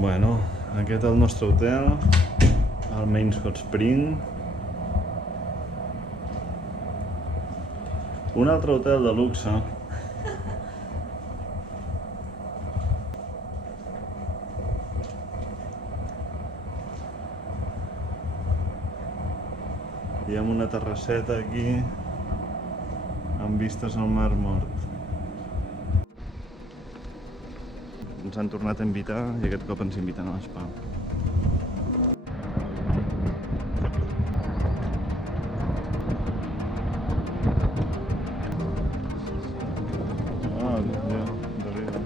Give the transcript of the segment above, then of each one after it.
Bueno, aquest és el nostre hotel, el Mains Hot Spring. Un altre hotel de luxe. Hi ha una terrasseta aquí amb vistes al Mar Mort. Ens han tornat a invitar i aquest cop ens inviten a l'spa. Ah, ja, darrere.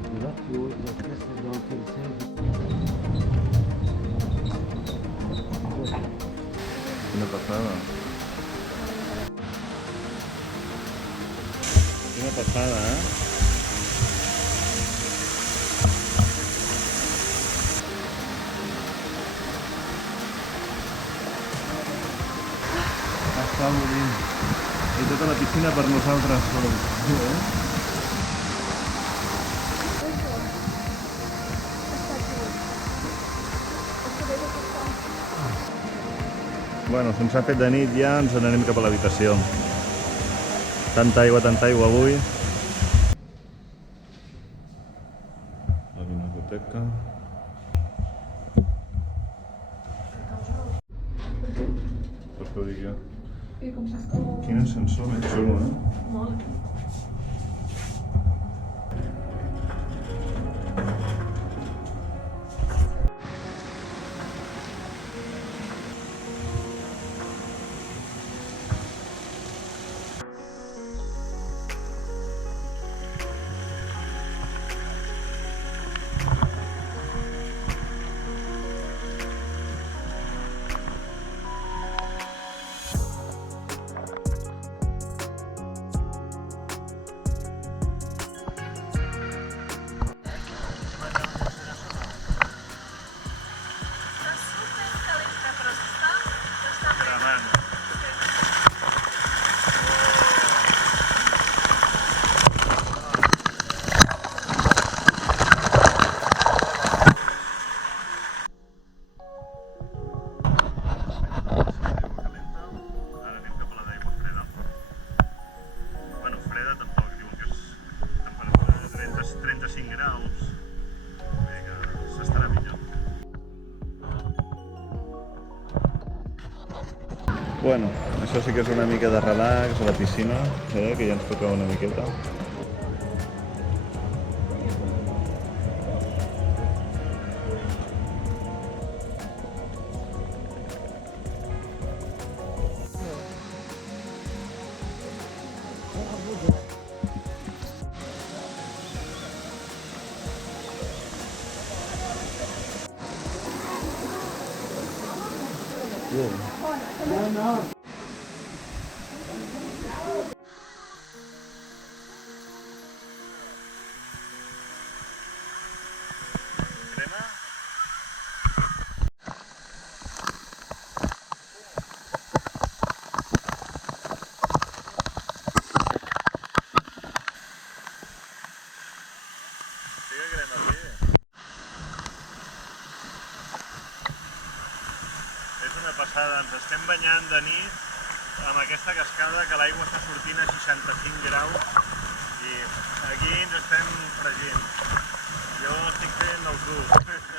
Quina passada. Quina passada, Està morint. I tota la piscina per nosaltres sols. Bueno, se'ns ha fet de nit ja, ens n'anem cap a l'habitació. Tanta aigua avui. La vinoteca. Per què ho dic jo? Quin ascensor més xulo, Molt. Bueno, això sí que és una mica de relax a la piscina, que ja ens tocava una miqueta. És una passada, ens estem banyant de nit amb aquesta cascada que l'aigua està sortint a 65 graus i aquí ens estem fregint. Jo estic fent el cul.